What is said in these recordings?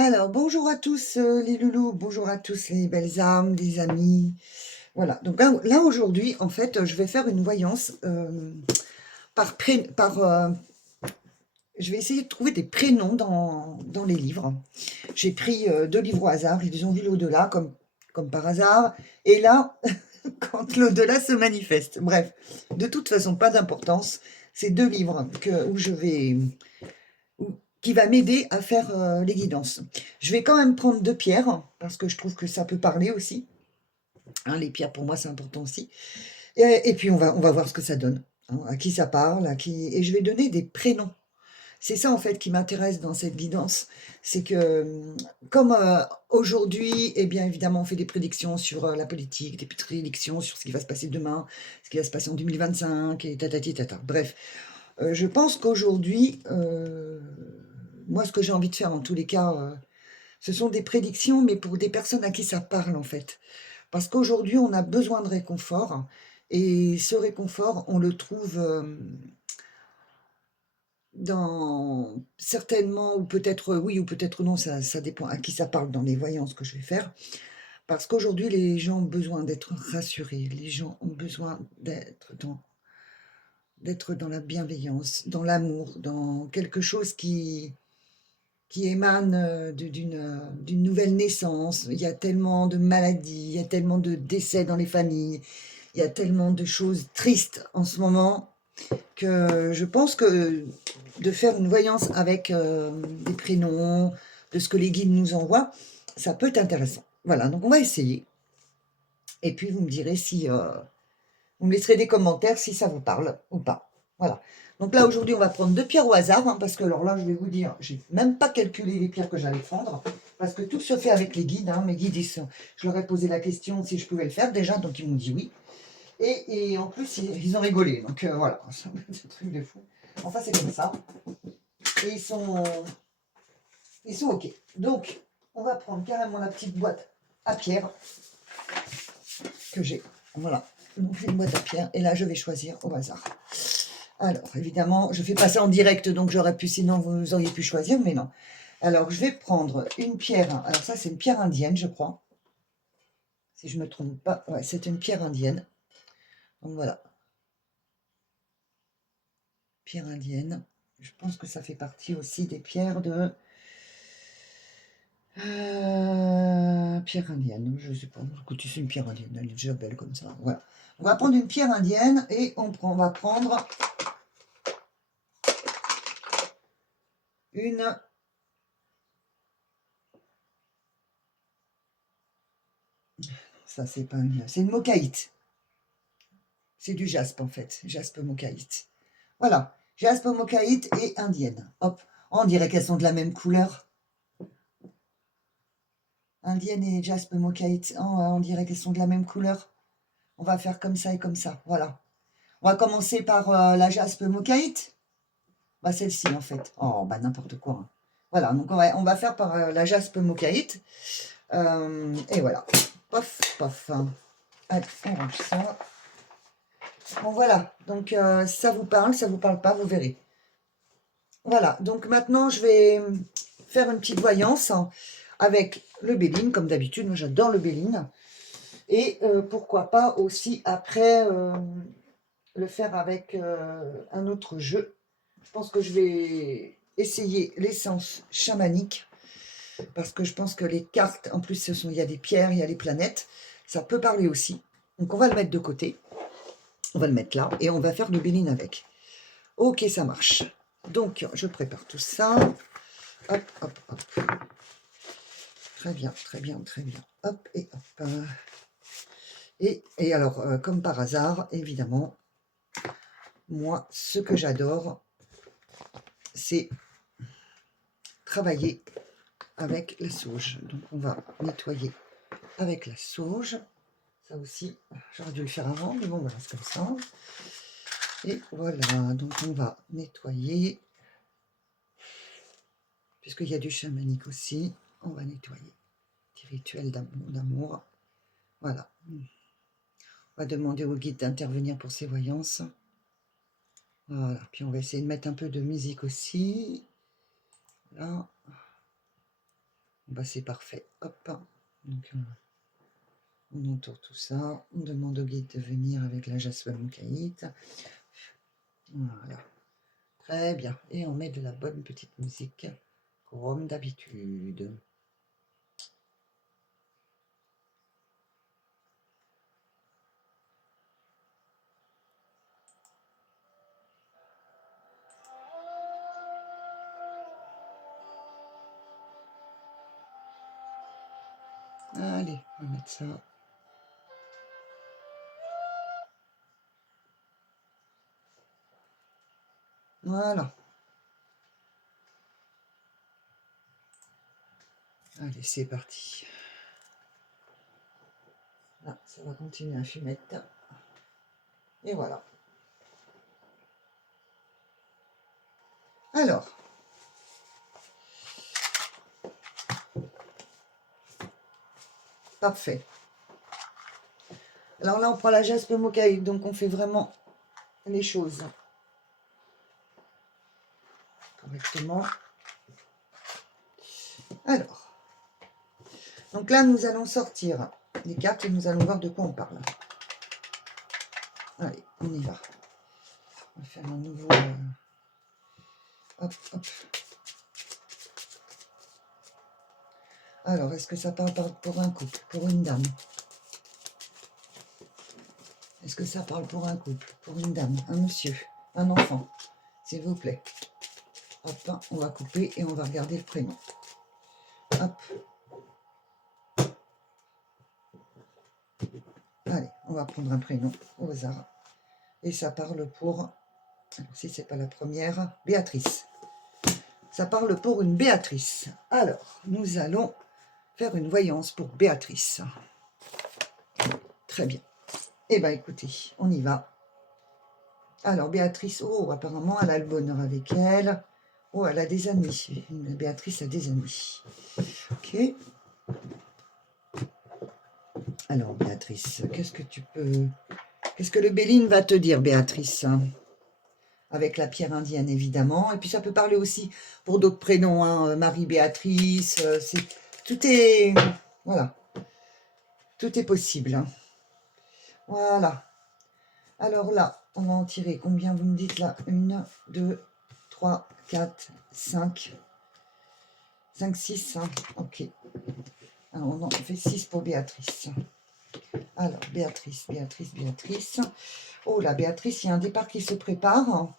Alors, bonjour à tous les loulous, bonjour à tous les belles âmes, les amis. Voilà, donc là aujourd'hui, en fait, je vais faire une voyance je vais essayer de trouver des prénoms dans les livres. J'ai pris deux livres au hasard, ils ont vu l'au-delà comme par hasard. Et là, quand l'au-delà se manifeste. Bref, de toute façon, pas d'importance. C'est deux livres qui va m'aider à faire les guidances. Je vais quand même prendre deux pierres, parce que je trouve que ça peut parler aussi. Hein, les pierres, pour moi, c'est important aussi. Et puis, on va voir ce que ça donne. Hein, à qui ça parle, et je vais donner des prénoms. C'est ça, en fait, qui m'intéresse dans cette guidance. C'est que, comme aujourd'hui, eh bien, évidemment, on fait des prédictions sur la politique, des prédictions sur ce qui va se passer demain, ce qui va se passer en 2025, et tatati tata. Bref, je pense qu'aujourd'hui, moi, ce que j'ai envie de faire, en tous les cas, ce sont des prédictions, mais pour des personnes à qui ça parle, en fait. Parce qu'aujourd'hui, on a besoin de réconfort, et ce réconfort, on le trouve dans certainement, ou peut-être oui, ou peut-être non, ça dépend à qui ça parle dans les voyances que je vais faire. Parce qu'aujourd'hui, les gens ont besoin d'être rassurés, les gens ont besoin d'être dans la bienveillance, dans l'amour, dans quelque chose qui émane d'une nouvelle naissance. Il y a tellement de maladies, il y a tellement de décès dans les familles, il y a tellement de choses tristes en ce moment que je pense que de faire une voyance avec des prénoms, de ce que les guides nous envoient, ça peut être intéressant. Voilà, donc on va essayer. Et puis vous me direz si vous me laisserez des commentaires si ça vous parle ou pas. Voilà. Donc là, aujourd'hui, on va prendre deux pierres au hasard, hein, parce que alors là, je vais vous dire, j'ai même pas calculé les pierres que j'allais prendre, parce que tout se fait avec les guides. Hein. Mes guides, je leur ai posé la question si je pouvais le faire déjà, donc ils m'ont dit oui. Et en plus, ils ont rigolé, donc voilà, c'est un truc de fou. Enfin, c'est comme ça. Et ils sont OK. Donc, on va prendre carrément la petite boîte à pierre que j'ai. Voilà. Donc, une boîte à pierre. Et là, je vais choisir au hasard. Alors, évidemment, je fais pas ça en direct, donc j'aurais pu, sinon vous auriez pu choisir, mais non. Alors, je vais prendre une pierre. Alors, ça, c'est une pierre indienne, je crois. Si je ne me trompe pas. Ouais, c'est une pierre indienne. Donc, voilà. Pierre indienne. Je pense que ça fait partie aussi des pierres de pierre indienne. Je ne sais pas. Écoute, c'est une pierre indienne. Elle est déjà belle comme ça. Voilà. On va prendre une pierre indienne et on va prendre une. Ça, c'est pas une. C'est une mocaïte. C'est du jaspe en fait. Jaspe mocaïte. Voilà. Jaspe mocaïte et indienne. Hop. Oh, on dirait qu'elles sont de la même couleur. Indienne et jaspe mocaïte. Oh, on dirait qu'elles sont de la même couleur. On va faire comme ça et comme ça. Voilà. On va commencer par la jaspe mocaïte. Bah, celle-ci, en fait. Oh, bah, n'importe quoi. Hein. Voilà, donc on va faire par la jaspe mocaïte. Et voilà. Pof, pof. Allez, on range ça. Bon, voilà. Donc, ça vous parle pas, vous verrez. Voilà. Donc, maintenant, je vais faire une petite voyance avec le Béline, comme d'habitude. Moi, j'adore le Béline. Et pourquoi pas aussi, après, le faire avec un autre jeu. Je pense que je vais essayer l'essence chamanique parce que je pense que les cartes, en plus, il y a des pierres, il y a les planètes, ça peut parler aussi. Donc, on va le mettre de côté. On va le mettre là et on va faire du Béline avec. Ok, ça marche. Donc, je prépare tout ça. Hop, hop, hop. Très bien, très bien, très bien. Hop et hop. Et alors, comme par hasard, évidemment, moi, ce que j'adore, c'est travailler avec la sauge. Donc, on va nettoyer avec la sauge. Ça aussi, j'aurais dû le faire avant, mais bon, voilà, c'est comme ça. Et voilà, donc on va nettoyer. Puisqu'il y a du chamanique aussi, on va nettoyer. Petit rituel d'amour. Voilà. On va demander au guide d'intervenir pour ces voyances. Voilà, puis on va essayer de mettre un peu de musique aussi. Là. bah, c'est parfait. Hop. Donc, on entoure tout ça. On demande au guide de venir avec la jaspe mocaïte. Voilà. Très bien. Et on met de la bonne petite musique, comme d'habitude. Allez, on va mettre ça. Voilà. Allez, c'est parti. Là, ça va continuer à fumette. Et voilà. Alors. Parfait. Alors là, on prend la jaspe mocaïque, donc on fait vraiment les choses correctement. Alors. Donc là, nous allons sortir les cartes et nous allons voir de quoi on parle. Allez, on y va. On va faire un nouveau... hop. Alors, est-ce que ça parle pour un couple, pour une dame? Est-ce que ça parle pour un couple, pour une dame, un monsieur, un enfant? S'il vous plaît. Hop, on va couper et on va regarder le prénom. Hop. Allez, on va prendre un prénom au hasard. Et ça parle pour, si c'est pas la première, Béatrice. Ça parle pour une Béatrice. Alors, nous allons faire une voyance pour Béatrice. Très bien. Eh bien, écoutez, on y va. Alors, Béatrice, oh, apparemment, elle a le bonheur avec elle. Oh, elle a des amis. Béatrice a des amis. Ok. Alors, Béatrice, qu'est-ce que tu peux... Qu'est-ce que le Béline va te dire, Béatrice? Avec la pierre indienne, évidemment. Et puis, ça peut parler aussi pour d'autres prénoms. Hein. Marie-Béatrice. Tout est... Voilà. Tout est possible. Hein. Voilà. Alors là, on va en tirer combien vous me dites là? 1, 2, 3, 4, 5. 5, 6. Hein. Ok. Alors, on en fait 6 pour Béatrice. Alors, Béatrice. Oh là, Béatrice, il y a un départ qui se prépare.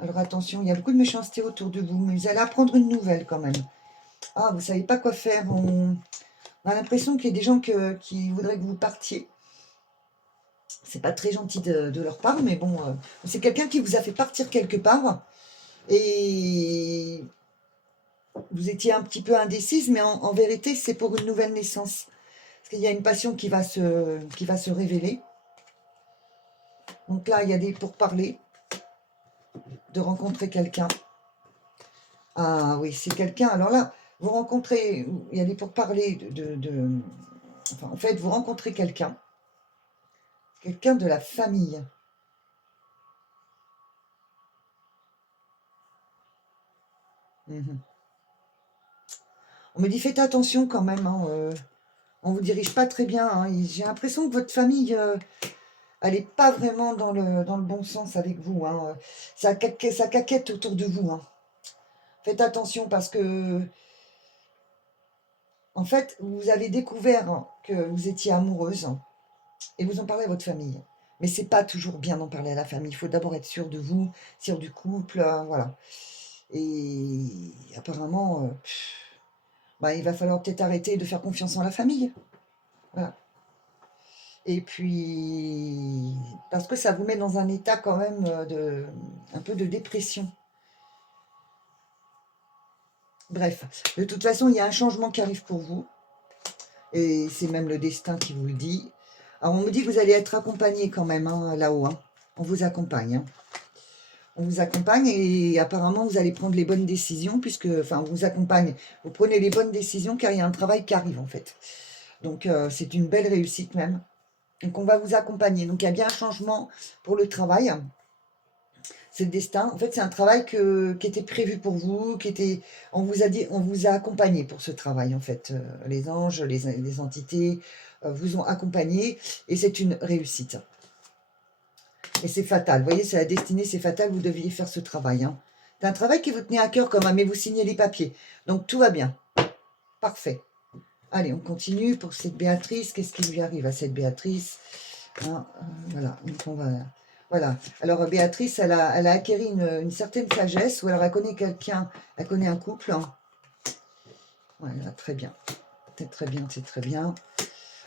Alors, attention, il y a beaucoup de méchanceté autour de vous, mais vous allez apprendre une nouvelle quand même. Ah, vous ne savez pas quoi faire. On a l'impression qu'il y a des gens qui voudraient que vous partiez. C'est pas très gentil de leur part, mais bon, c'est quelqu'un qui vous a fait partir quelque part. Et vous étiez un petit peu indécise, mais en vérité, c'est pour une nouvelle naissance. Parce qu'il y a une passion qui va se révéler. Donc là, il y a des pourparlers de rencontrer quelqu'un. Ah oui, c'est quelqu'un. Alors là, vous rencontrez, il y a des pourparlers enfin, en fait, vous rencontrez quelqu'un de la famille. On me dit, faites attention quand même. Hein, on vous dirige pas très bien. Hein, j'ai l'impression que votre famille, elle n'est pas vraiment dans le bon sens avec vous. Hein, ça caquette autour de vous. Hein. Faites attention parce que, en fait, vous avez découvert que vous étiez amoureuse et vous en parlez à votre famille. Mais c'est pas toujours bien d'en parler à la famille. Il faut d'abord être sûr de vous, sûr du couple, voilà. Et apparemment, bah, il va falloir peut-être arrêter de faire confiance en la famille. Voilà. Et puis, parce que ça vous met dans un état quand même un peu de dépression. Bref, de toute façon, il y a un changement qui arrive pour vous. Et c'est même le destin qui vous le dit. Alors, on me dit que vous allez être accompagné quand même, hein, là-haut. Hein. On vous accompagne. Hein. On vous accompagne et apparemment, vous allez prendre les bonnes décisions, puisque, enfin, on vous accompagne. Vous prenez les bonnes décisions, car il y a un travail qui arrive, en fait. Donc, c'est une belle réussite même. Donc, on va vous accompagner. Donc, il y a bien un changement pour le travail. C'est le destin. En fait, c'est un travail qui était prévu pour vous, on vous a dit, on vous a accompagné pour ce travail, en fait. Les anges, les entités vous ont accompagné et c'est une réussite. Et c'est fatal. Vous voyez, c'est la destinée, c'est fatal, vous deviez faire ce travail. Hein. C'est un travail qui vous tenait à cœur quand même, mais vous signez les papiers. Donc, tout va bien. Parfait. Allez, on continue pour cette Béatrice. Qu'est-ce qui lui arrive à cette Béatrice? Hein, voilà, donc on va... Voilà. Alors, Béatrice, elle a acquéri une certaine sagesse, ou alors elle connaît quelqu'un, elle connaît un couple. Hein. Voilà, très bien. C'est très bien, c'est très bien.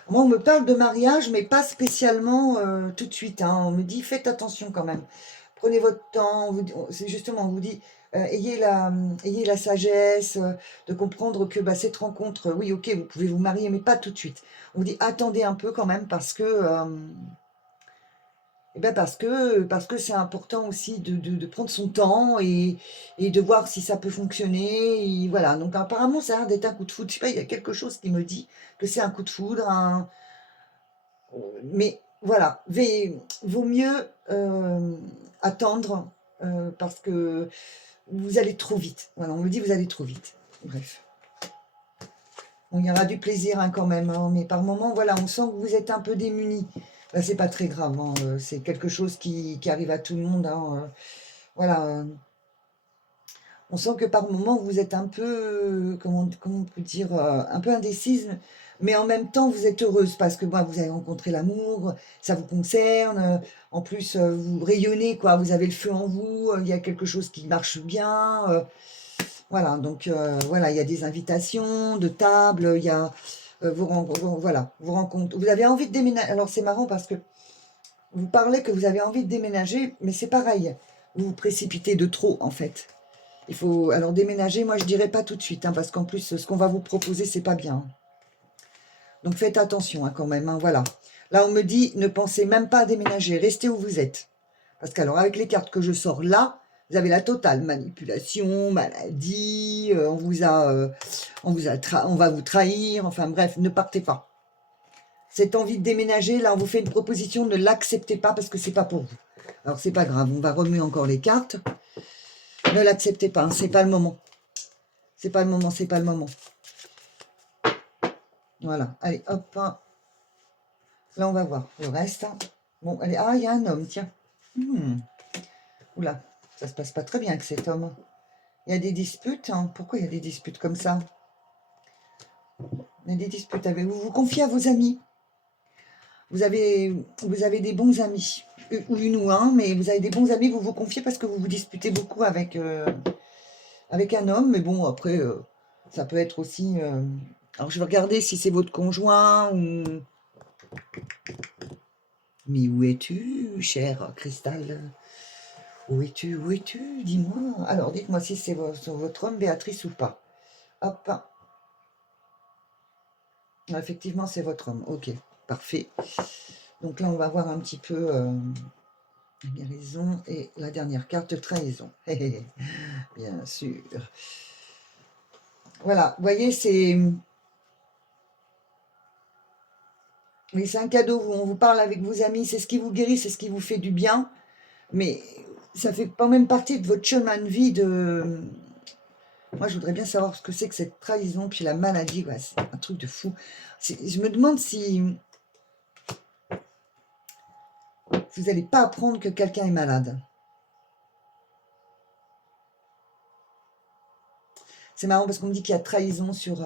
Moi, on me parle de mariage, mais pas spécialement tout de suite. Hein. On me dit, faites attention quand même. Prenez votre temps. C'est justement, on vous dit, ayez la sagesse de comprendre que bah, cette rencontre, oui, ok, vous pouvez vous marier, mais pas tout de suite. On vous dit, attendez un peu quand même parce que... eh ben parce que c'est important aussi de prendre son temps et de voir si ça peut fonctionner. Et voilà. Donc apparemment, ça a l'air d'être un coup de foudre. Je sais pas, il y a quelque chose qui me dit que c'est un coup de foudre. Mais voilà, vaut mieux attendre parce que vous allez trop vite. Voilà, on me dit vous allez trop vite. Bref. Bon, il y aura du plaisir hein, quand même, hein, mais par moments, voilà, on sent que vous êtes un peu démunis. Ben, c'est pas très grave, hein, c'est quelque chose qui arrive à tout le monde. Hein, voilà, on sent que par moments, vous êtes un peu, comment on peut dire, un peu indécise, mais en même temps, vous êtes heureuse parce que bon, vous avez rencontré l'amour, ça vous concerne. En plus, vous rayonnez, quoi, vous avez le feu en vous, il y a quelque chose qui marche bien. Voilà, donc voilà, il y a des invitations de table, il y a voilà, vous rencontrez, vous avez envie de déménager. Alors c'est marrant parce que vous parlez que vous avez envie de déménager, mais c'est pareil, vous vous précipitez de trop en fait. Il faut alors déménager, moi je dirais pas tout de suite, hein, parce qu'en plus ce qu'on va vous proposer c'est pas bien. Donc faites attention hein, quand même, hein, voilà. Là on me dit ne pensez même pas à déménager, restez où vous êtes. Parce qu'alors avec les cartes que je sors là, vous avez la totale manipulation, maladie, on va vous trahir, enfin bref, ne partez pas. Cette envie de déménager, là on vous fait une proposition, ne l'acceptez pas parce que c'est pas pour vous. Alors c'est pas grave, on va remuer encore les cartes. Ne l'acceptez pas, hein, c'est pas le moment. C'est pas le moment, c'est pas le moment. Voilà, allez, hop. Hein. Là on va voir le reste. Hein. Bon, allez, ah, il y a un homme, tiens. Oula, ça se passe pas très bien avec cet homme. Il y a des disputes. Hein. Pourquoi il y a des disputes comme ça? Il y a des disputes avec vous. Vous confiez à vos amis. Vous avez des bons amis. Ou une ou un, mais vous avez des bons amis. Vous vous confiez parce que vous vous disputez beaucoup avec un homme. Mais bon, après, ça peut être aussi... Alors, je vais regarder si c'est votre conjoint ou... Mais où es-tu, cher Cristal? Où es-tu? Où es-tu? Dis-moi. Alors, dites-moi si c'est votre homme, Béatrice, ou pas. Hop. Effectivement, c'est votre homme. Ok, parfait. Donc là, on va voir un petit peu la guérison et la dernière carte, trahison. Bien sûr. Voilà, vous voyez, oui, c'est un cadeau. On vous parle avec vos amis, c'est ce qui vous guérit, c'est ce qui vous fait du bien. Mais ça fait quand même partie de votre chemin de vie de... Moi, je voudrais bien savoir ce que c'est que cette trahison, puis la maladie, ouais, c'est un truc de fou. Je me demande si vous n'allez pas apprendre que quelqu'un est malade. C'est marrant parce qu'on me dit qu'il y a trahison sur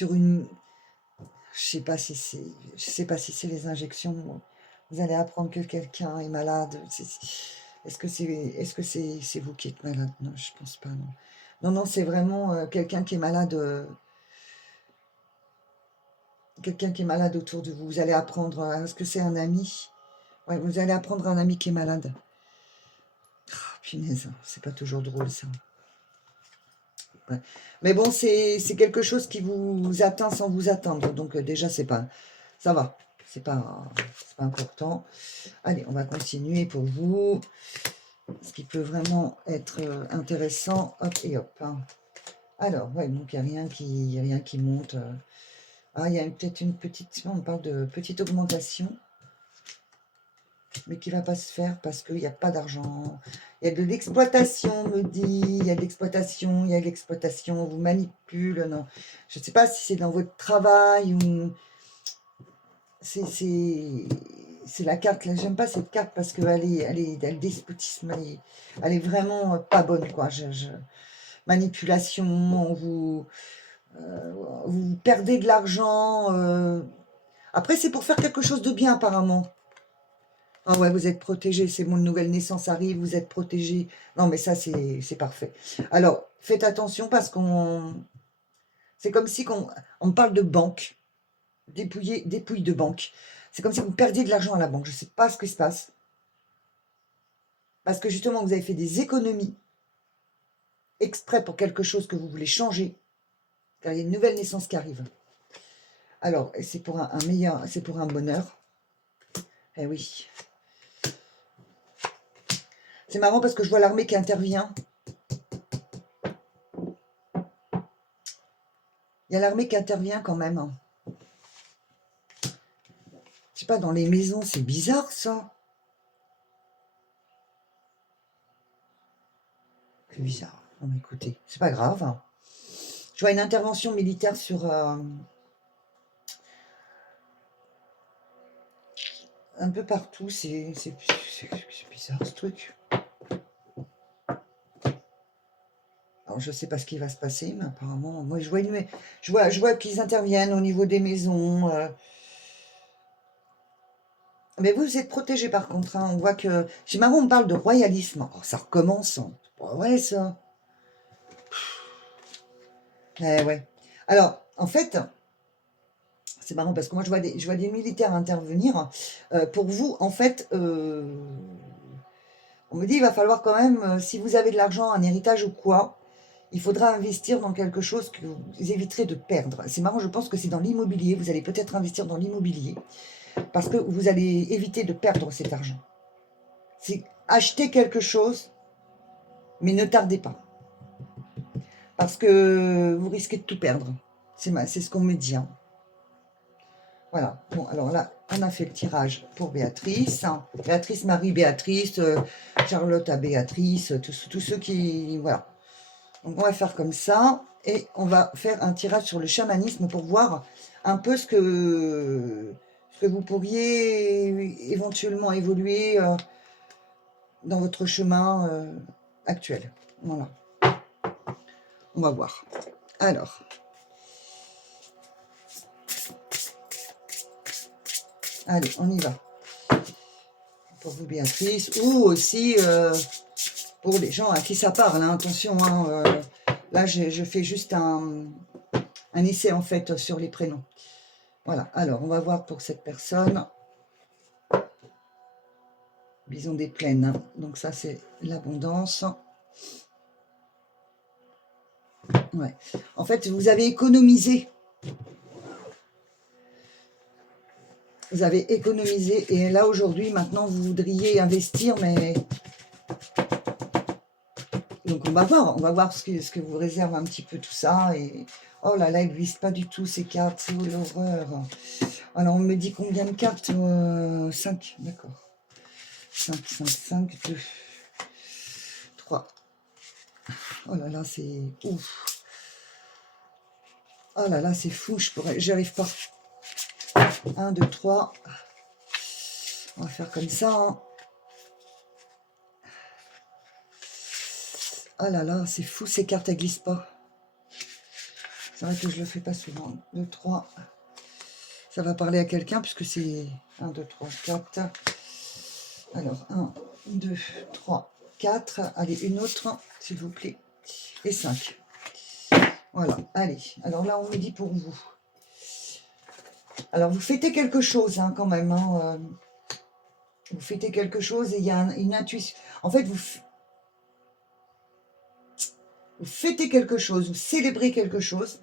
une... Je sais pas si c'est les injections. Vous allez apprendre que quelqu'un est malade. Est-ce que c'est vous qui êtes malade? Non, je pense pas. Non, non, non c'est vraiment quelqu'un qui est malade. Quelqu'un qui est malade autour de vous. Vous allez apprendre. Est-ce que c'est un ami? Ouais, vous allez apprendre un ami qui est malade. Oh, punaise, c'est pas toujours drôle ça. Ouais. Mais bon, c'est quelque chose qui vous atteint sans vous attendre. Donc déjà, c'est pas... Ça va. C'est pas important. Allez, on va continuer pour vous. Ce qui peut vraiment être intéressant. Hop et hop. Hein. Alors, ouais, donc il n'y a rien qui monte. Ah, il y a peut-être une petite... On parle de petite augmentation. mais qui ne va pas se faire parce qu'il n'y a pas d'argent. Il y a de l'exploitation, on me dit, il y a de l'exploitation, il y a de l'exploitation, on vous manipule, non. Je ne sais pas si c'est dans votre travail ou... C'est la carte, là, j'aime pas cette carte parce qu'elle elle despotisme, elle est vraiment pas bonne, quoi. Manipulation, vous perdez de l'argent. Après, c'est pour faire quelque chose de bien, apparemment. Ah ouais, vous êtes protégé, c'est bon, une nouvelle naissance arrive, vous êtes protégé. Non, mais ça, c'est parfait. Alors, faites attention parce c'est comme si on parle de banque, dépouille de banque. C'est comme si vous perdiez de l'argent à la banque. Je ne sais pas ce qui se passe. Parce que justement, vous avez fait des économies exprès pour quelque chose que vous voulez changer. Car il y a une nouvelle naissance qui arrive. Alors, c'est pour un meilleur, c'est pour un bonheur. Eh oui. C'est marrant parce que je vois l'armée qui intervient. Il y a l'armée qui intervient quand même. Je sais pas, dans les maisons, c'est bizarre ça. C'est bizarre. Bon, écoutez, c'est pas grave. Je vois une intervention militaire sur un peu partout. C'est bizarre ce truc. Alors, je sais pas ce qui va se passer, mais apparemment, moi, je vois qu'ils interviennent au niveau des maisons. Mais vous êtes protégés par contre. Hein. On voit que. C'est marrant, on parle de royalisme. Oh, ça recommence. Hein. C'est pas vrai ça. Eh ouais. Alors, en fait, c'est marrant parce que moi, je vois des militaires intervenir. Pour vous, en fait, on me dit il va falloir quand même, si vous avez de l'argent, un héritage ou quoi, il faudra investir dans quelque chose que vous éviterez de perdre. C'est marrant, je pense que c'est dans l'immobilier. Vous allez peut-être investir dans l'immobilier parce que vous allez éviter de perdre cet argent. C'est acheter quelque chose, mais ne tardez pas. Parce que vous risquez de tout perdre. C'est ce qu'on me dit. Hein. Voilà. Bon, alors là, on a fait le tirage pour Béatrice. Béatrice, Marie, Béatrice, Charlotte à Béatrice, tous ceux qui... Voilà. Donc, on va faire comme ça. Et on va faire un tirage sur le chamanisme pour voir un peu ce que vous pourriez éventuellement évoluer dans votre chemin actuel. Voilà. On va voir. Alors... Allez, on y va. Pour vous, Béatrice. Ou aussi pour les gens à qui ça parle. Hein, attention, hein, là, je fais juste un essai, en fait, sur les prénoms. Voilà. Alors, on va voir pour cette personne. Bison des plaines. Hein. Donc, ça, c'est l'abondance. Ouais. En fait, vous avez économisé. Vous avez économisé. Et là, aujourd'hui, maintenant, vous voudriez investir, mais... Donc on va voir ce que vous réserve un petit peu tout ça. Et oh là là, il ne glisse pas du tout ces cartes, c'est l'horreur. Alors on me dit combien de cartes 5, d'accord. 5, 5, 5, 2, 3. Oh là là, c'est ouf. Oh là là, c'est fou, j'y arrive pas. 1, 2, 3. On va faire comme ça. Hein. Oh là là, c'est fou, ces cartes, elles glissent pas. C'est vrai que je le fais pas souvent. 2, 3. Ça va parler à quelqu'un puisque c'est 1, 2, 3, 4. Alors, 1, 2, 3, 4. Allez, une autre, s'il vous plaît. Et 5. Voilà, allez. Alors là, on me dit pour vous. Alors, vous fêtez quelque chose, hein, quand même. Hein, vous fêtez quelque chose et il y a une intuition. En fait, vous fêtez quelque chose, vous célébrez quelque chose.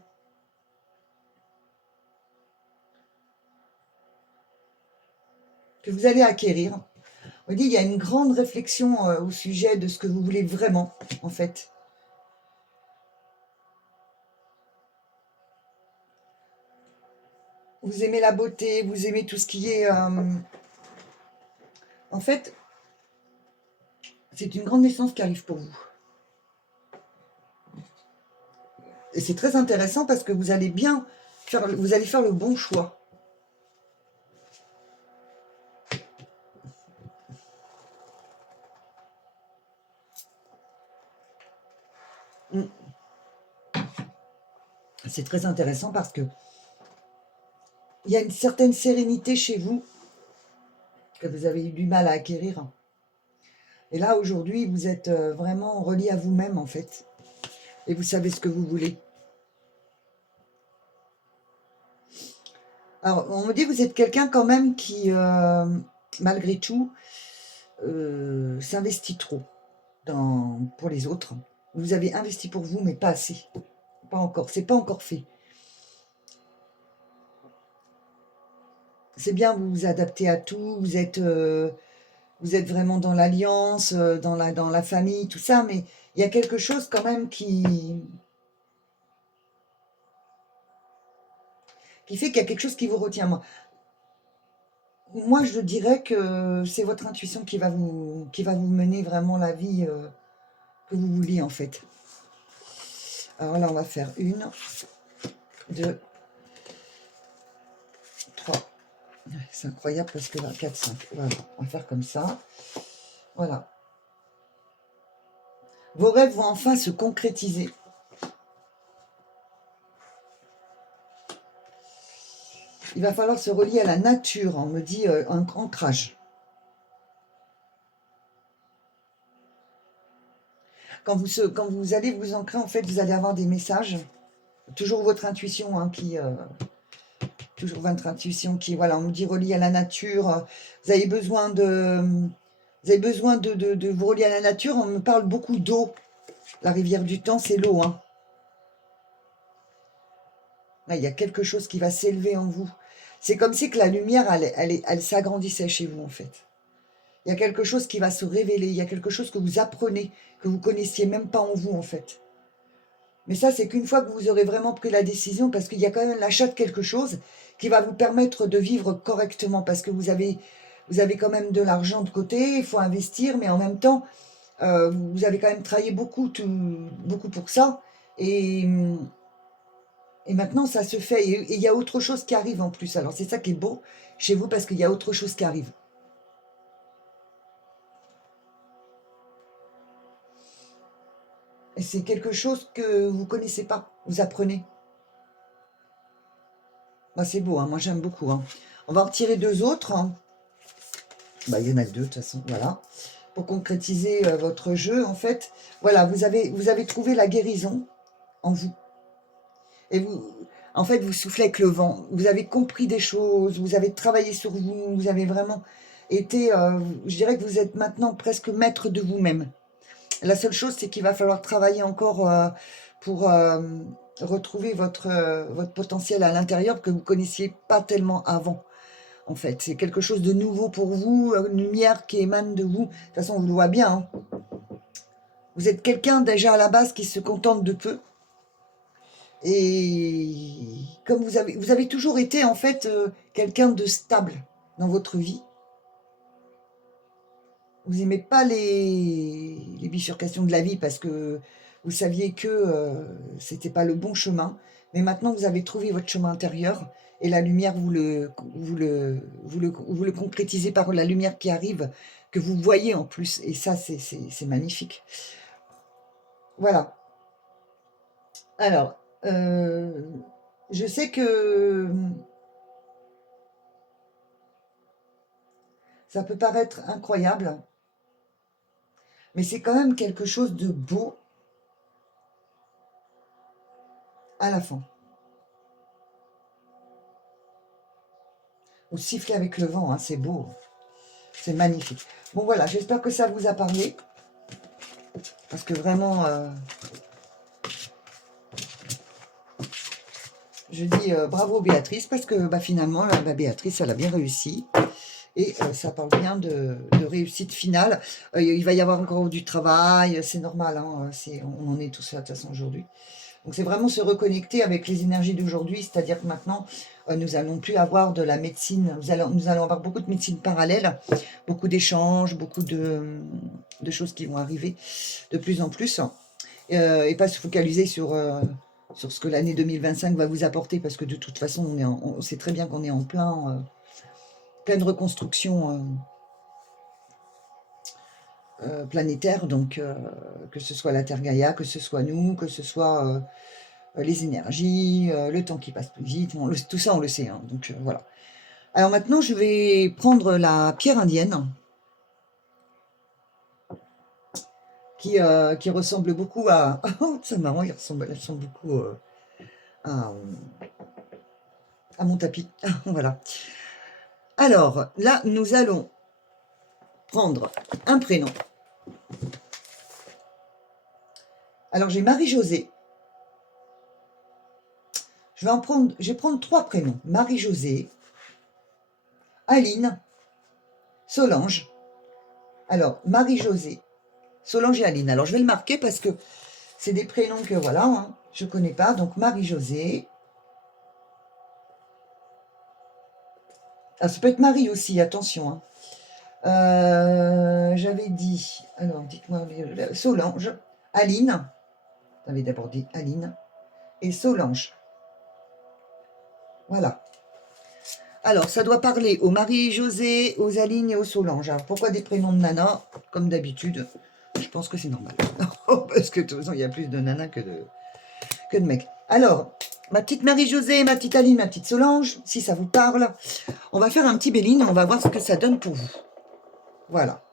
Que vous allez acquérir. On dit il y a une grande réflexion au sujet de ce que vous voulez vraiment, en fait. Vous aimez la beauté, vous aimez tout ce qui est... en fait, c'est une grande naissance qui arrive pour vous. Et c'est très intéressant parce que vous allez bien faire, vous allez faire le bon choix. Mm. C'est très intéressant parce que il y a une certaine sérénité chez vous que vous avez eu du mal à acquérir. Et là, aujourd'hui, vous êtes vraiment relié à vous-même, en fait. Et vous savez ce que vous voulez. Alors, on me dit que vous êtes quelqu'un quand même qui, malgré tout, s'investit trop pour les autres. Vous avez investi pour vous, mais pas assez. Pas encore. C'est pas encore fait. C'est bien, vous vous adaptez à tout. Vous êtes vraiment dans l'alliance, dans la famille, tout ça. Mais il y a quelque chose quand même qui fait qu'il y a quelque chose qui vous retient. Moi, je dirais que c'est votre intuition qui va vous mener vraiment la vie que vous vouliez, en fait. Alors là, on va faire 1, 2, 3. C'est incroyable parce que là, 4, 5. Voilà, on va faire comme ça. Voilà. Vos rêves vont enfin se concrétiser. Il va falloir se relier à la nature, on me dit un ancrage. Quand vous allez vous ancrer, en fait, vous allez avoir des messages. Toujours votre intuition toujours votre intuition qui, voilà, on me dit relié à la nature. Vous avez besoin de vous relier à la nature. On me parle beaucoup d'eau. La rivière du temps, c'est l'eau. Hein. Là, il y a quelque chose qui va s'élever en vous. C'est comme si que la lumière, elle s'agrandissait chez vous, en fait. Il y a quelque chose qui va se révéler. Il y a quelque chose que vous apprenez, que vous connaissiez même pas en vous, en fait. Mais ça, c'est qu'une fois que vous aurez vraiment pris la décision, parce qu'il y a quand même l'achat de quelque chose qui va vous permettre de vivre correctement, parce que vous avez quand même de l'argent de côté, il faut investir, mais en même temps, vous avez quand même travaillé beaucoup pour ça, et maintenant, ça se fait, et il y a autre chose qui arrive en plus. Alors, c'est ça qui est beau chez vous, parce qu'il y a autre chose qui arrive. Et c'est quelque chose que vous ne connaissez pas, vous apprenez. Bah, c'est beau, hein, moi j'aime beaucoup. Hein. On va en retirer 2 autres. Hein. Bah, il y en a 2 de toute façon, voilà. Pour concrétiser votre jeu, en fait, voilà, vous avez trouvé la guérison en vous. Et vous, en fait, vous soufflez avec le vent. Vous avez compris des choses, vous avez travaillé sur vous, vous avez vraiment été, je dirais que vous êtes maintenant presque maître de vous-même. La seule chose, c'est qu'il va falloir travailler encore pour retrouver votre potentiel à l'intérieur que vous ne connaissiez pas tellement avant. En fait, c'est quelque chose de nouveau pour vous, une lumière qui émane de vous. De toute façon, on vous le voit bien. Hein. Vous êtes quelqu'un déjà à la base qui se contente de peu. Et comme vous avez toujours été en fait quelqu'un de stable dans votre vie. Vous n'aimez pas les bifurcations de la vie parce que vous saviez que c'était pas le bon chemin. Mais maintenant, vous avez trouvé votre chemin intérieur et la lumière, vous le concrétisez par la lumière qui arrive, que vous voyez en plus. Et ça, c'est magnifique. Voilà. Alors, je sais que ça peut paraître incroyable, mais c'est quand même quelque chose de beau à la fin. Vous sifflez avec le vent, hein, c'est beau. C'est magnifique. Bon voilà, j'espère que ça vous a parlé. Parce que vraiment, je dis bravo Béatrice, parce que finalement, Béatrice, elle a bien réussi. Et ça parle bien de réussite finale. Il va y avoir encore du travail, c'est normal, hein, on en est tous là de toute façon aujourd'hui. Donc c'est vraiment se reconnecter avec les énergies d'aujourd'hui, c'est-à-dire que maintenant, nous allons plus avoir de la médecine, nous allons avoir beaucoup de médecine parallèle, beaucoup d'échanges, beaucoup de choses qui vont arriver de plus en plus, et pas se focaliser sur ce que l'année 2025 va vous apporter, parce que de toute façon, on sait très bien qu'on est en pleine reconstruction planétaire, donc que ce soit la Terre Gaïa, que ce soit nous, que ce soit les énergies, le temps qui passe plus vite, tout ça on le sait, hein, donc voilà. Alors maintenant je vais prendre la pierre indienne, qui ressemble beaucoup à... Oh, c'est marrant, elle ressemble beaucoup à, à mon tapis. Voilà. Alors là, nous allons prendre un prénom. Alors j'ai Marie-Josée. Je vais prendre 3 prénoms. Marie-Josée, Aline, Solange. Alors Marie-Josée, Solange et Aline. Alors je vais le marquer parce que c'est des prénoms que voilà, hein, je ne connais pas. Donc Marie-Josée. Ah, ça peut être Marie aussi, attention. Hein. J'avais dit, alors dites-moi, Solange, Aline. J'avais d'abord dit Aline et Solange. Voilà. Alors, ça doit parler aux Marie-Josée, aux Aline et aux Solange. Alors, pourquoi des prénoms de nana? Comme d'habitude, je pense que c'est normal. Parce que de toute façon, il y a plus de nanas que de mecs. Alors, ma petite Marie-Josée, ma petite Aline, ma petite Solange, si ça vous parle, on va faire un petit béline et on va voir ce que ça donne pour vous. Voilà.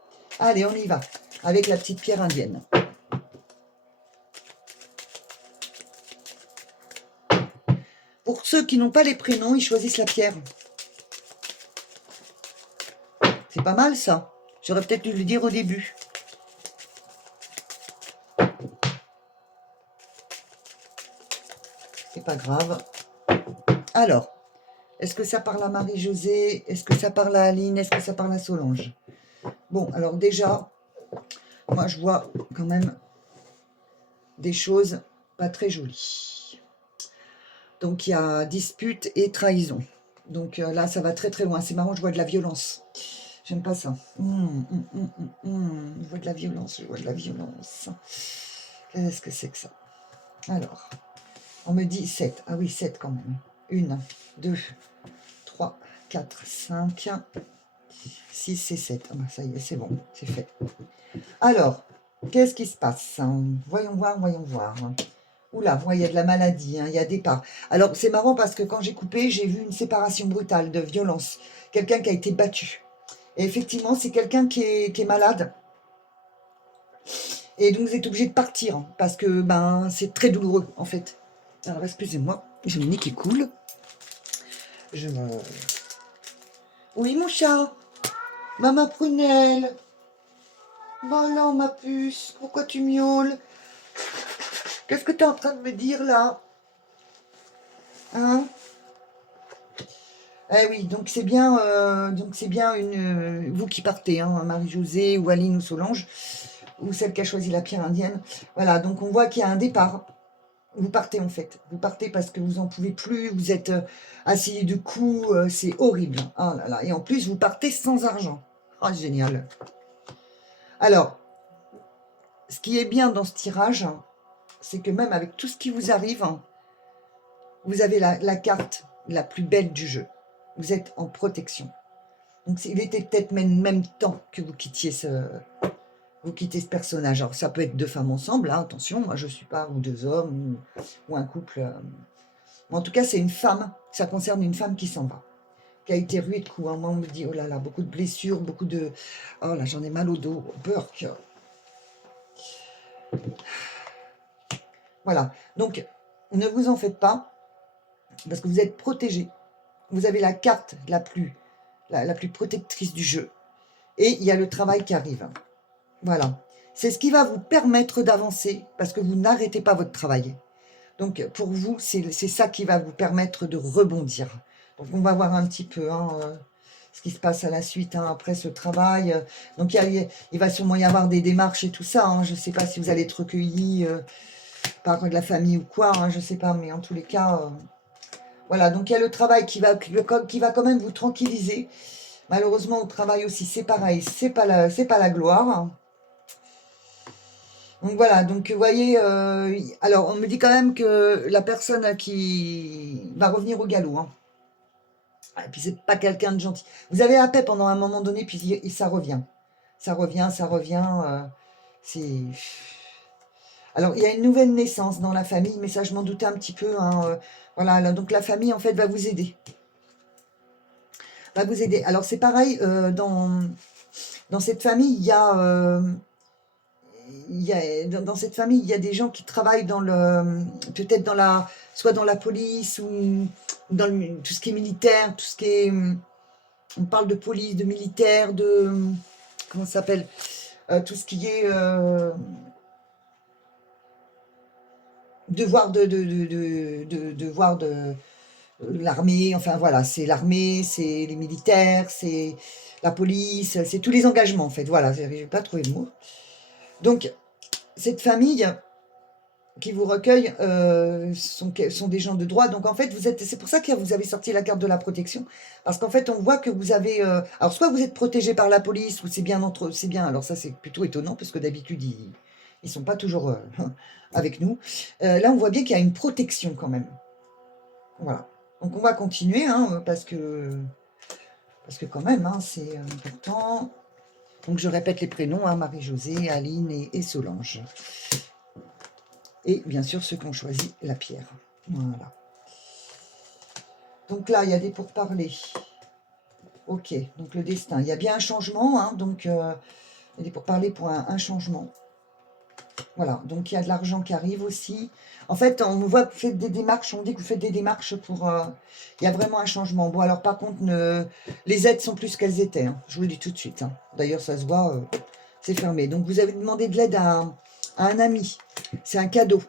Allez, on y va. Avec la petite pierre indienne. Pour ceux qui n'ont pas les prénoms, ils choisissent la pierre. C'est pas mal, ça. J'aurais peut-être dû le dire au début. C'est pas grave. Alors, est-ce que ça parle à Marie-Josée? Est-ce que ça parle à Aline? Est-ce que ça parle à Solange? Bon, alors déjà, moi, je vois quand même des choses pas très jolies. Donc, il y a dispute et trahison. Donc là, ça va très très loin. C'est marrant, je vois de la violence. J'aime pas ça. Je vois de la violence, je vois de la violence. Qu'est-ce que c'est que ça? Alors, on me dit 7. Ah oui, 7 quand même. 1, 2, 3, 4, 5, 6 et 7. Ah ben ça y est, c'est bon, c'est fait. Alors, qu'est-ce qui se passe? Voyons voir, voyons voir. Oula, il y a de la maladie, hein, il y a des parts. Alors, c'est marrant parce que quand j'ai coupé, j'ai vu une séparation brutale de violence. Quelqu'un qui a été battu. Et effectivement, c'est quelqu'un qui est malade. Et donc, vous êtes obligé de partir. Hein, parce que c'est très douloureux, en fait. Alors, excusez-moi, j'ai le nez qui coule. Oui, mon chat. Maman prunelle. Bon non, ma puce. Pourquoi tu miaules? Qu'est-ce que tu es en train de me dire, là? Hein? Eh oui, donc c'est bien, vous qui partez, hein, Marie-Josée ou Aline ou Solange, ou celle qui a choisi la pierre indienne. Voilà, donc on voit qu'il y a un départ. Vous partez en fait. Vous partez parce que vous en pouvez plus, vous êtes assis de coups, c'est horrible. Oh là là. Et en plus, vous partez sans argent. Oh, génial. Alors, ce qui est bien dans ce tirage, c'est que même avec tout ce qui vous arrive, vous avez la carte la plus belle du jeu. Vous êtes en protection. Donc, il était peut-être même temps que vous quittiez ce personnage. Alors, ça peut être 2 femmes ensemble, hein, attention, moi je ne suis pas, ou 2 hommes, ou un couple. En tout cas, c'est une femme, ça concerne une femme qui s'en va, qui a été ruée de coups. Hein. Moi, on me dit, oh là là, beaucoup de blessures, beaucoup de... Oh là, j'en ai mal au dos, peur que... Voilà, donc, ne vous en faites pas, parce que vous êtes protégé. Vous avez la carte la plus protectrice du jeu. Et il y a le travail qui arrive. Voilà. C'est ce qui va vous permettre d'avancer, parce que vous n'arrêtez pas votre travail. Donc, pour vous, c'est ça qui va vous permettre de rebondir. Donc, on va voir un petit peu ce qui se passe à la suite, après ce travail. Donc, il va sûrement y avoir des démarches et tout ça. Je ne sais pas si vous allez être recueillis par de la famille ou quoi, hein, je sais pas, mais en tous les cas, voilà, donc il y a le travail qui va quand même vous tranquilliser. Malheureusement, au travail aussi, c'est pareil, c'est pas la gloire. Donc voilà, donc vous voyez, alors on me dit quand même que la personne qui va revenir au galop, hein. Et puis c'est pas quelqu'un de gentil. Vous avez la paix pendant un moment donné, puis ça revient. Ça revient, ça revient. C'est... Alors, il y a une nouvelle naissance dans la famille, mais ça, je m'en doutais un petit peu, hein, voilà, là, donc la famille, en fait, va vous aider. Va vous aider. Alors, c'est pareil, dans cette famille, dans cette famille, il y a des gens qui travaillent dans le, peut-être soit dans la police ou dans tout ce qui est militaire, tout ce qui est, on parle de police, de militaire, comment ça s'appelle, tout ce qui est devoir devoir de l'armée, enfin voilà, c'est l'armée, c'est les militaires, c'est la police, c'est tous les engagements en fait, voilà, je n'arrive pas à trouver le mot. Donc, cette famille qui vous recueille sont des gens de droit, donc en fait, c'est pour ça que vous avez sorti la carte de la protection, parce qu'en fait, on voit que vous avez, alors soit vous êtes protégé par la police, ou c'est bien, alors ça c'est plutôt étonnant, parce que d'habitude, ils sont pas toujours avec nous. Là, on voit bien qu'il y a une protection quand même. Voilà. Donc on va continuer, hein, parce que quand même, hein, c'est important. Donc je répète les prénoms, hein, Marie-Josée, Aline et Solange. Et bien sûr ceux qui ont choisi la pierre. Voilà. Donc là, il y a des pourparlers. Ok, donc le destin. Il y a bien un changement, hein, donc il y a des pourparlers pour un changement. Voilà, donc il y a de l'argent qui arrive aussi. En fait, on voit que vous faites des démarches, on dit que vous faites des démarches pour... il y a vraiment un changement. Bon, alors par contre, les aides sont plus qu'elles étaient, hein, je vous le dis tout de suite. Hein. D'ailleurs, ça se voit, c'est fermé. Donc vous avez demandé de l'aide à un ami. C'est un cadeau.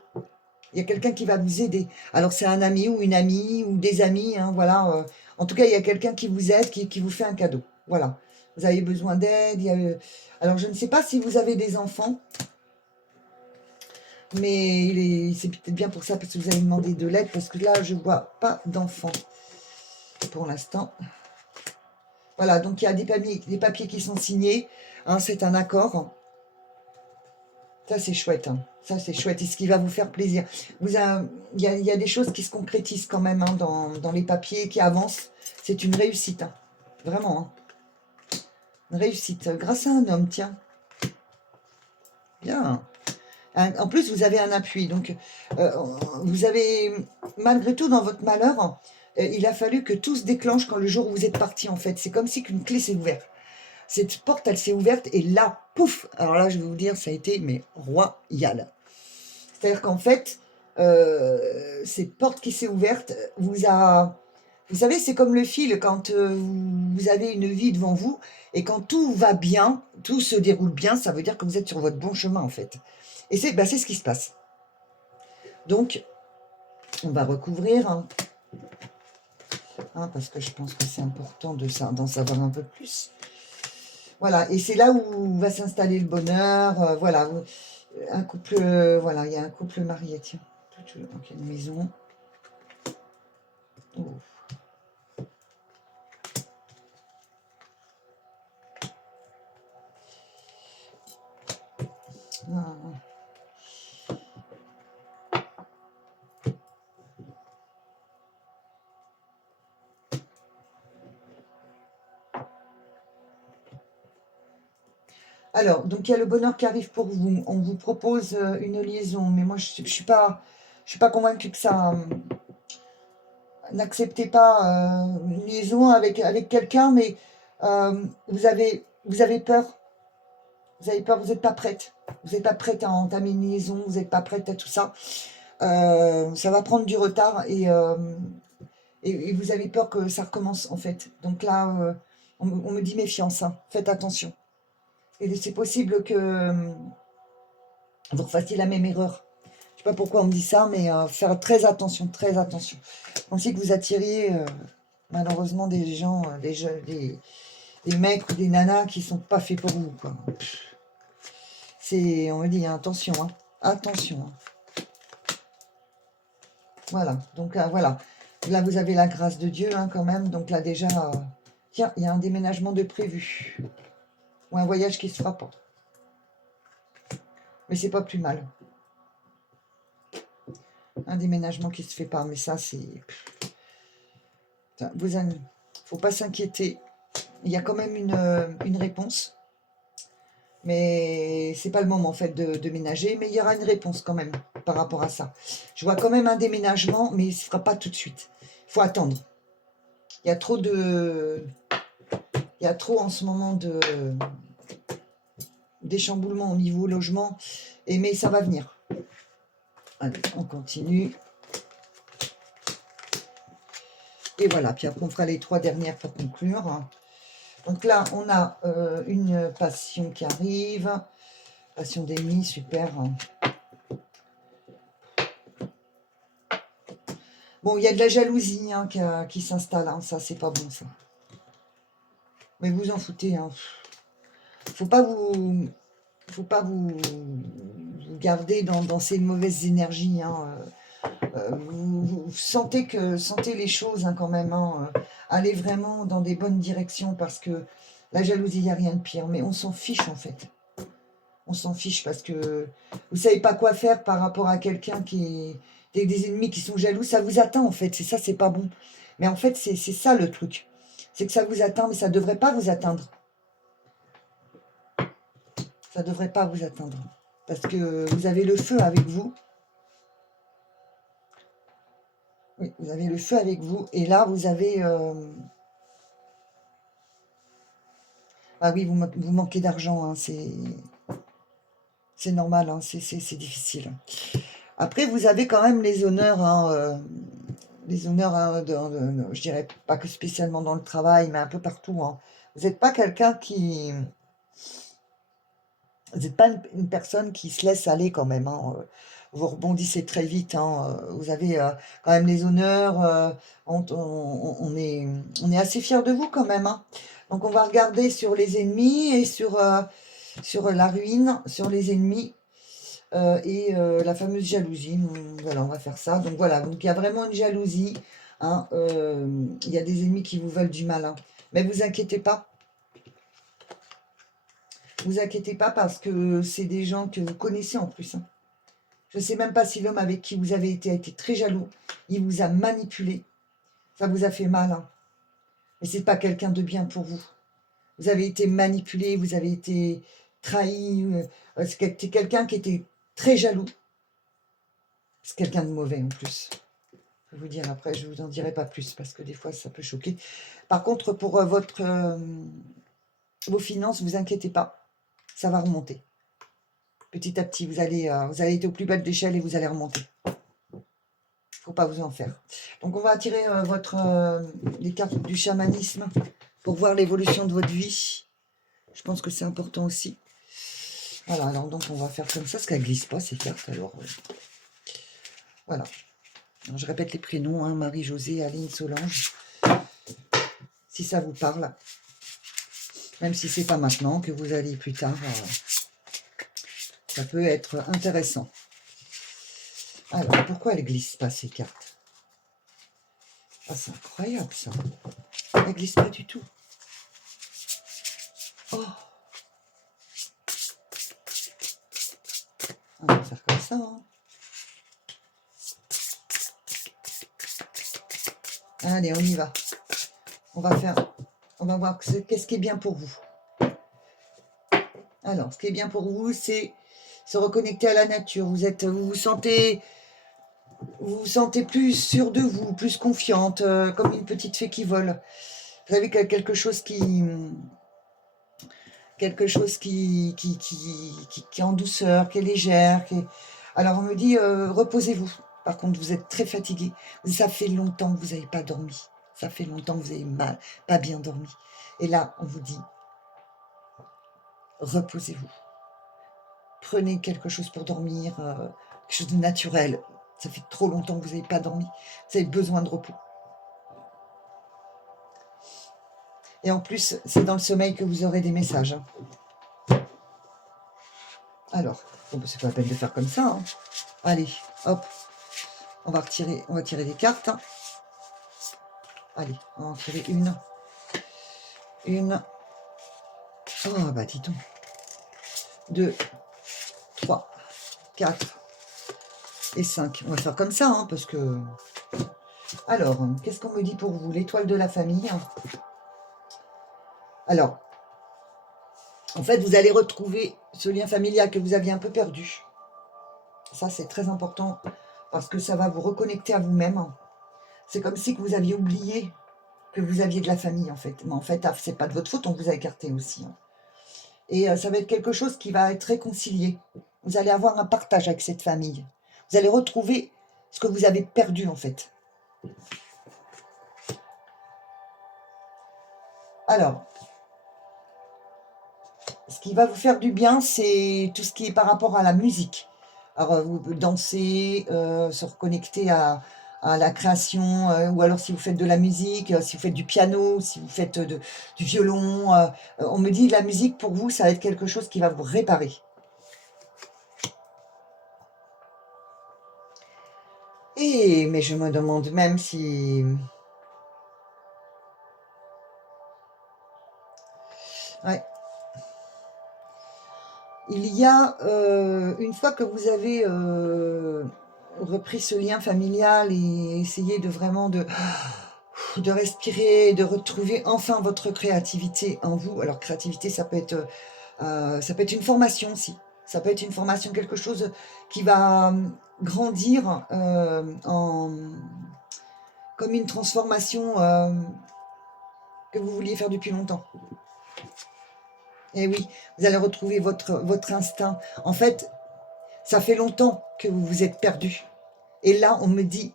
Il y a quelqu'un qui va vous aider. Alors c'est un ami ou une amie ou des amis, hein, voilà. En tout cas, il y a quelqu'un qui vous aide, qui vous fait un cadeau. Voilà. Vous avez besoin d'aide. Alors je ne sais pas si vous avez des enfants. Mais c'est peut-être bien pour ça, parce que vous avez demandé de l'aide, parce que là, je ne vois pas d'enfants pour l'instant. Voilà, donc il y a des papiers qui sont signés. Hein, c'est un accord. Ça, c'est chouette. Hein. Ça, c'est chouette. Et ce qui va vous faire plaisir. Il y a des choses qui se concrétisent quand même, hein, dans les papiers, qui avancent. C'est une réussite. Hein. Vraiment. Hein. Une réussite. Grâce à un homme, tiens. Bien. En plus, vous avez un appui. Donc, vous avez, malgré tout, dans votre malheur, il a fallu que tout se déclenche quand le jour où vous êtes parti, en fait. C'est comme si qu'une clé s'est ouverte. Cette porte, elle s'est ouverte et là, pouf. Alors là, je vais vous dire, ça a été, mais royal. C'est-à-dire qu'en fait, cette porte qui s'est ouverte vous a... Vous savez, c'est comme le fil, quand vous avez une vie devant vous, et quand tout va bien, tout se déroule bien, ça veut dire que vous êtes sur votre bon chemin, en fait. Et c'est ce qui se passe. Donc, on va recouvrir, hein, parce que je pense que c'est important d'en savoir un peu plus. Voilà, et c'est là où va s'installer le bonheur, voilà, un couple, voilà, il y a un couple marié, tiens, donc il y a une maison. Oh. Ah. Alors, donc il y a le bonheur qui arrive pour vous. On vous propose une liaison, mais moi je suis pas convaincue que ça. N'acceptez pas une liaison avec quelqu'un, mais vous avez peur. Vous avez peur, vous n'êtes pas prête. Vous n'êtes pas prête à entamer une liaison, vous n'êtes pas prête à tout ça. Ça va prendre du retard et vous avez peur que ça recommence en fait. Donc là, on me dit méfiance, hein. Faites attention. Et c'est possible que vous refassiez la même erreur. Je ne sais pas pourquoi on me dit ça, mais faire très attention, très attention. On sait que vous attiriez malheureusement des gens, des mecs ou des nanas qui sont pas faits pour vous, quoi. On me dit, attention, hein. Attention. Hein. Voilà, donc voilà. Là, vous avez la grâce de Dieu hein, quand même. Donc là, déjà, tiens, il y a un déménagement de prévu. Ou un voyage qui se fera pas. Mais c'est pas plus mal. Un déménagement qui se fait pas. Mais ça, c'est... Vous ne faut pas s'inquiéter. Il y a quand même une réponse. Mais c'est pas le moment en fait de ménager. Mais il y aura une réponse quand même par rapport à ça. Je vois quand même un déménagement, mais il ne se fera pas tout de suite. Il faut attendre. Il y a trop de... Il y a trop en ce moment d'échamboulement au niveau logement. Mais ça va venir. Allez, on continue. Et voilà, puis après on fera les 3 dernières pour conclure. Donc là, on a une passion qui arrive. Passion d'ennemi, super. Bon, il y a de la jalousie hein, qui s'installe. Hein. Ça, c'est pas bon, ça. Mais vous en foutez. Hein. Faut pas vous garder dans ces mauvaises énergies. Hein. Vous sentez les choses hein, quand même. Hein. Allez vraiment dans des bonnes directions parce que la jalousie, il n'y a rien de pire. Mais on s'en fiche en fait. On s'en fiche parce que vous savez pas quoi faire par rapport à quelqu'un qui est des ennemis qui sont jaloux. Ça vous atteint en fait. C'est ça, c'est pas bon. Mais en fait, c'est ça le truc. C'est que ça vous atteint, mais ça devrait pas vous atteindre. Ça devrait pas vous atteindre. Parce que vous avez le feu avec vous. Oui, vous avez le feu avec vous. Et là, vous avez... Ah oui, vous manquez d'argent. Hein, c'est normal. Hein, c'est difficile. Après, vous avez quand même les honneurs. Hein, les honneurs, hein, je dirais pas que spécialement dans le travail, mais un peu partout. Hein. Vous n'êtes pas quelqu'un qui... Vous n'êtes pas une personne qui se laisse aller quand même. Hein. Vous rebondissez très vite. Hein. Vous avez quand même les honneurs. On est assez fiers de vous quand même. Hein. Donc on va regarder sur les ennemis et sur la ruine, sur les ennemis et la fameuse jalousie. Voilà, on va faire ça. Donc voilà, donc il y a vraiment une jalousie. Hein. Il y a des ennemis qui vous veulent du mal. Hein. Mais vous inquiétez pas. Vous inquiétez pas parce que c'est des gens que vous connaissez en plus. Hein. Je ne sais même pas si l'homme avec qui vous avez été a été très jaloux. Il vous a manipulé. Ça vous a fait mal. Hein. Mais ce n'est pas quelqu'un de bien pour vous. Vous avez été manipulé, vous avez été trahi. C'est quelqu'un qui était très jaloux. C'est quelqu'un de mauvais en plus. Je vais vous dire après, je ne vous en dirai pas plus parce que des fois ça peut choquer. Par contre, pour vos finances, ne vous inquiétez pas. Ça va remonter. Petit à petit, vous allez être au plus bas de l'échelle et vous allez remonter. Il ne faut pas vous en faire. Donc, on va attirer les cartes du chamanisme pour voir l'évolution de votre vie. Je pense que c'est important aussi. Voilà, alors donc on va faire comme ça, parce qu'elle ne glisse pas ces cartes. Alors, voilà. Alors, je répète les prénoms, hein, Marie-Josée, Aline, Solange. Si ça vous parle. Même si c'est pas maintenant, que vous allez plus tard... ça peut être intéressant. Alors, pourquoi elle ne glisse pas, ces cartes? Ah, c'est incroyable, ça. Elle ne glisse pas du tout. Oh. On va faire comme ça. Hein. Allez, on y va. On va voir qu'est-ce qui est bien pour vous. Alors, ce qui est bien pour vous, c'est se reconnecter à la nature. Vous vous sentez plus sûr de vous, plus confiante, comme une petite fée qui vole. Vous avez quelque chose qui est en douceur, qui est légère. Alors on me dit, reposez-vous. Par contre, vous êtes très fatigué. Ça fait longtemps que vous n'avez pas dormi. Ça fait longtemps que vous avez pas bien dormi. Et là, on vous dit, reposez-vous. Prenez quelque chose pour dormir, quelque chose de naturel. Ça fait trop longtemps que vous n'avez pas dormi. Vous avez besoin de repos. Et en plus, c'est dans le sommeil que vous aurez des messages. Alors, bon, c'est pas la peine de faire comme ça. Hein. Allez, hop. On va tirer des cartes. Hein. Allez, on va en tirer une. Une. Oh, bah dis donc. 2, 3, 4 et 5. On va faire comme ça, hein, parce que... Alors, qu'est-ce qu'on me dit pour vous? L'étoile de la famille. Alors, en fait, vous allez retrouver ce lien familial que vous aviez un peu perdu. Ça, c'est très important, parce que ça va vous reconnecter à vous-même. C'est comme si que vous aviez oublié que vous aviez de la famille, en fait. Mais en fait, c'est pas de votre faute, on vous a écarté aussi. Hein. Et ça va être quelque chose qui va être réconcilié. Vous allez avoir un partage avec cette famille. Vous allez retrouver ce que vous avez perdu, en fait. Alors, ce qui va vous faire du bien, c'est tout ce qui est par rapport à la musique. Alors, vous dansez, se reconnecter à la création, ou alors si vous faites de la musique, si vous faites du piano, si vous faites du violon. On me dit la musique, pour vous, ça va être quelque chose qui va vous réparer. Mais je me demande même si... Ouais. Il y a, une fois que vous avez repris ce lien familial et essayé de vraiment de respirer, de retrouver enfin votre créativité en vous. Alors créativité, ça peut être une formation aussi. Ça peut être une formation, quelque chose qui va grandir comme une transformation que vous vouliez faire depuis longtemps. Et oui, vous allez retrouver votre instinct. En fait, ça fait longtemps que vous vous êtes perdu. Et là, on me dit,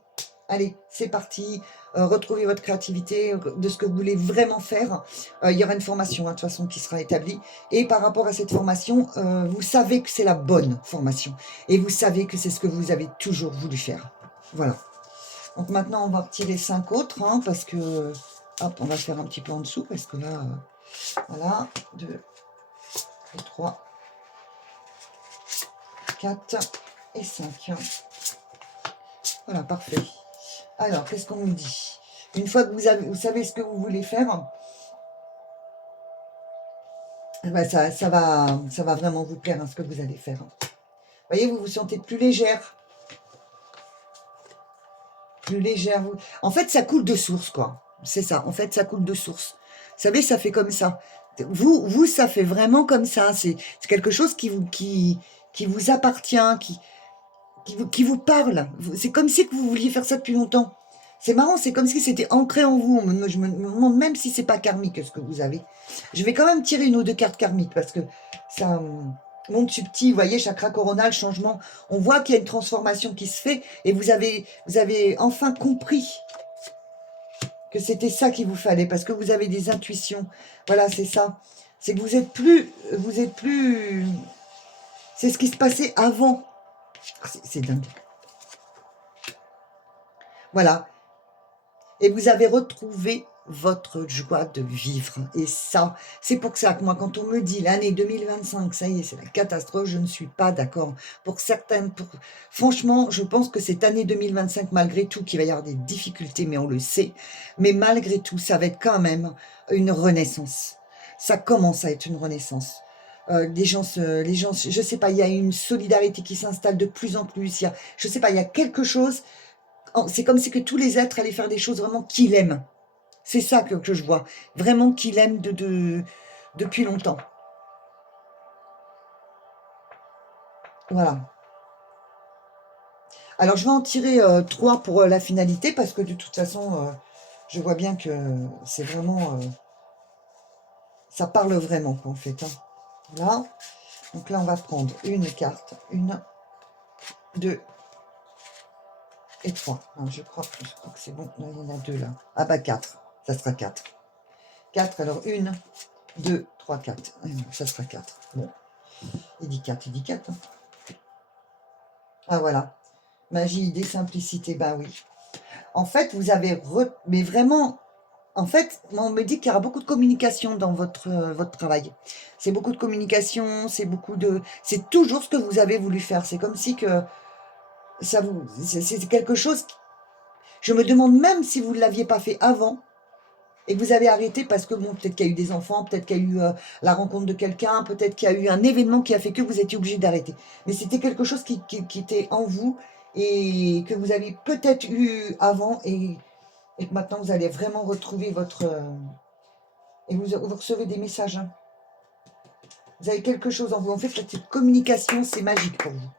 allez, c'est parti, retrouvez votre créativité, de ce que vous voulez vraiment faire. Il y aura une formation, hein, de toute façon, qui sera établie. Et par rapport à cette formation, vous savez que c'est la bonne formation. Et vous savez que c'est ce que vous avez toujours voulu faire. Voilà. Donc maintenant, on va retirer 5 autres, hein, parce que... Hop, on va faire un petit peu en dessous, parce que là, voilà, 2, 3, 4 et 5. Voilà, parfait. Alors, qu'est-ce qu'on nous dit? Une fois que vous savez ce que vous voulez faire, ben ça va vraiment vous plaire, hein, ce que vous allez faire. Vous voyez, vous vous sentez plus légère. Plus légère. En fait, ça coule de source, quoi. C'est ça, en fait, ça coule de source. Vous savez, ça fait comme ça. Vous, ça fait vraiment comme ça. C'est quelque chose qui vous appartient, qui vous parle. C'est comme si que vous vouliez faire ça depuis longtemps. C'est marrant, c'est comme si c'était ancré en vous. Je me demande même si c'est pas karmique ce que vous avez. Je vais quand même tirer une ou deux cartes karmiques parce que ça monte subtil. Vous voyez, chakra coronal, changement. On voit qu'il y a une transformation qui se fait et vous avez enfin compris que c'était ça qu'il vous fallait parce que vous avez des intuitions. Voilà, c'est ça. C'est que vous êtes plus, c'est ce qui se passait avant. C'est dingue. Voilà. Et vous avez retrouvé votre joie de vivre. Et ça, c'est pour ça que moi, quand on me dit l'année 2025, ça y est, c'est la catastrophe, je ne suis pas d'accord. Pour certaines, franchement, je pense que cette année 2025, malgré tout, qu'il va y avoir des difficultés, mais on le sait, mais malgré tout, ça va être quand même une renaissance. Ça commence à être une renaissance. Les gens, je sais pas, il y a une solidarité qui s'installe de plus en plus. Je sais pas, il y a quelque chose. C'est comme si que tous les êtres allaient faire des choses vraiment qu'il aime. C'est ça que je vois. Vraiment qu'il aime depuis longtemps. Voilà. Alors, je vais en tirer 3 pour la finalité, parce que de toute façon, je vois bien que c'est vraiment... ça parle vraiment, en fait. Hein. Là. Donc là, on va prendre une carte. 1, 2 et 3. Non, je crois que c'est bon. Là, il y en a 2 là. Ah bah 4. Ça sera 4. 4, alors 1, 2, 3, 4. Ça sera 4. Bon. Il dit 4, il dit 4. Hein. Ah voilà. Magie, idée, simplicité, ben oui. En fait, vous avez... Mais vraiment, en fait, on me dit qu'il y aura beaucoup de communication dans votre travail. C'est beaucoup de communication, c'est beaucoup de... C'est toujours ce que vous avez voulu faire. C'est comme si que... c'est quelque chose, je me demande même si vous ne l'aviez pas fait avant, et que vous avez arrêté parce que, bon, peut-être qu'il y a eu des enfants, peut-être qu'il y a eu la rencontre de quelqu'un, peut-être qu'il y a eu un événement qui a fait que vous étiez obligé d'arrêter. Mais c'était quelque chose qui était en vous et que vous avez peut-être eu avant et que maintenant vous allez vraiment retrouver votre... et vous recevez des messages. Hein. Vous avez quelque chose en vous. En fait, cette communication, c'est magique pour vous.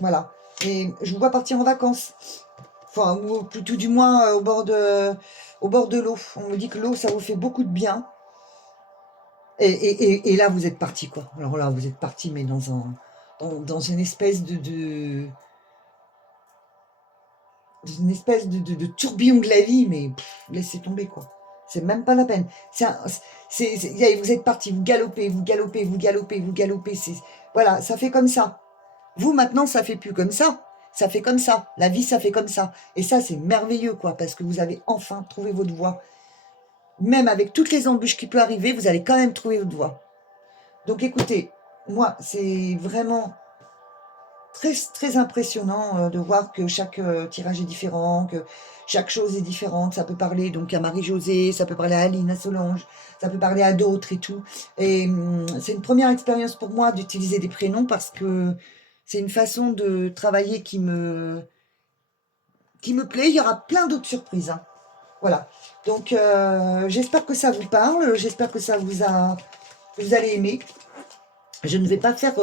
Voilà. Et je vous vois partir en vacances. Enfin, ou plutôt du moins au bord de l'eau. On me dit que l'eau, ça vous fait beaucoup de bien. Et là, vous êtes parti, quoi. Alors là, vous êtes parti, mais dans une espèce une espèce de tourbillon de la vie, mais laissez tomber, quoi. C'est même pas la peine. Vous êtes parti, vous galopez, vous galopez, vous galopez, vous galopez. Voilà, ça fait comme ça. Vous, maintenant, ça fait plus comme ça. Ça fait comme ça. La vie, ça fait comme ça. Et ça, c'est merveilleux, quoi, parce que vous avez enfin trouvé votre voie. Même avec toutes les embûches qui peuvent arriver, vous allez quand même trouver votre voie. Donc, écoutez, moi, c'est vraiment très, très impressionnant de voir que chaque tirage est différent, que chaque chose est différente. Ça peut parler donc à Marie-Josée, ça peut parler à Aline, à Solange, ça peut parler à d'autres et tout. Et c'est une première expérience pour moi d'utiliser des prénoms parce que c'est une façon de travailler qui me plaît. Il y aura plein d'autres surprises. Hein. Voilà. Donc, j'espère que ça vous parle. J'espère que vous allez aimer. Je ne vais pas faire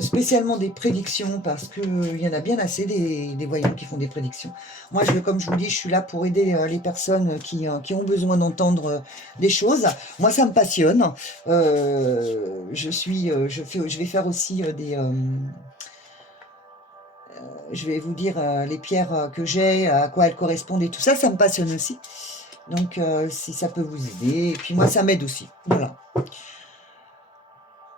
spécialement des prédictions parce qu'il y en a bien assez des voyants qui font des prédictions. Moi, comme je vous dis, je suis là pour aider les personnes qui ont besoin d'entendre des choses. Moi, ça me passionne. Je vais faire aussi je vais vous dire les pierres que j'ai, à quoi elles correspondent et tout ça, ça me passionne aussi. Donc, si ça peut vous aider, et puis moi, ça m'aide aussi. Voilà.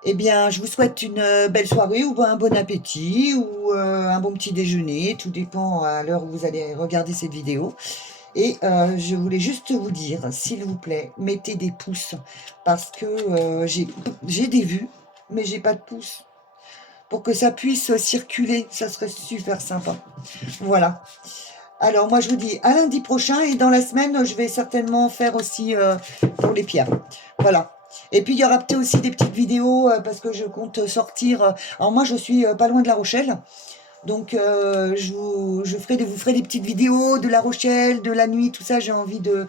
Eh bien, je vous souhaite une belle soirée ou un bon appétit ou un bon petit déjeuner. Tout dépend à l'heure où vous allez regarder cette vidéo. Et je voulais juste vous dire, s'il vous plaît, mettez des pouces parce que j'ai des vues, mais j'ai pas de pouces. Pour que ça puisse circuler, ça serait super sympa. Voilà. Alors, moi, je vous dis à lundi prochain et dans la semaine, je vais certainement faire aussi pour les pierres. Voilà. Et puis, il y aura peut-être aussi des petites vidéos parce que je compte sortir. Alors, moi, je suis pas loin de La Rochelle. Donc, vous ferai des petites vidéos de La Rochelle, de la nuit, tout ça. J'ai envie de...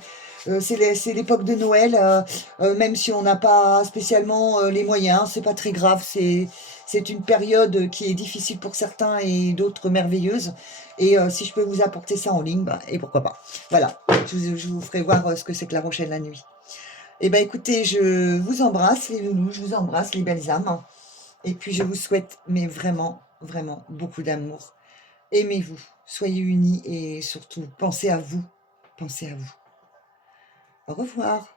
c'est l'époque de Noël, même si on n'a pas spécialement les moyens, c'est pas très grave, c'est une période qui est difficile pour certains et d'autres merveilleuse. Et si je peux vous apporter ça en ligne, bah, et pourquoi pas. Voilà, je vous ferai voir ce que c'est que La Rochelle la nuit. Et ben écoutez, je vous embrasse les loulous, je vous embrasse les belles âmes. Et puis je vous souhaite, mais vraiment, vraiment beaucoup d'amour. Aimez-vous, soyez unis et surtout pensez à vous. Pensez à vous. Au revoir.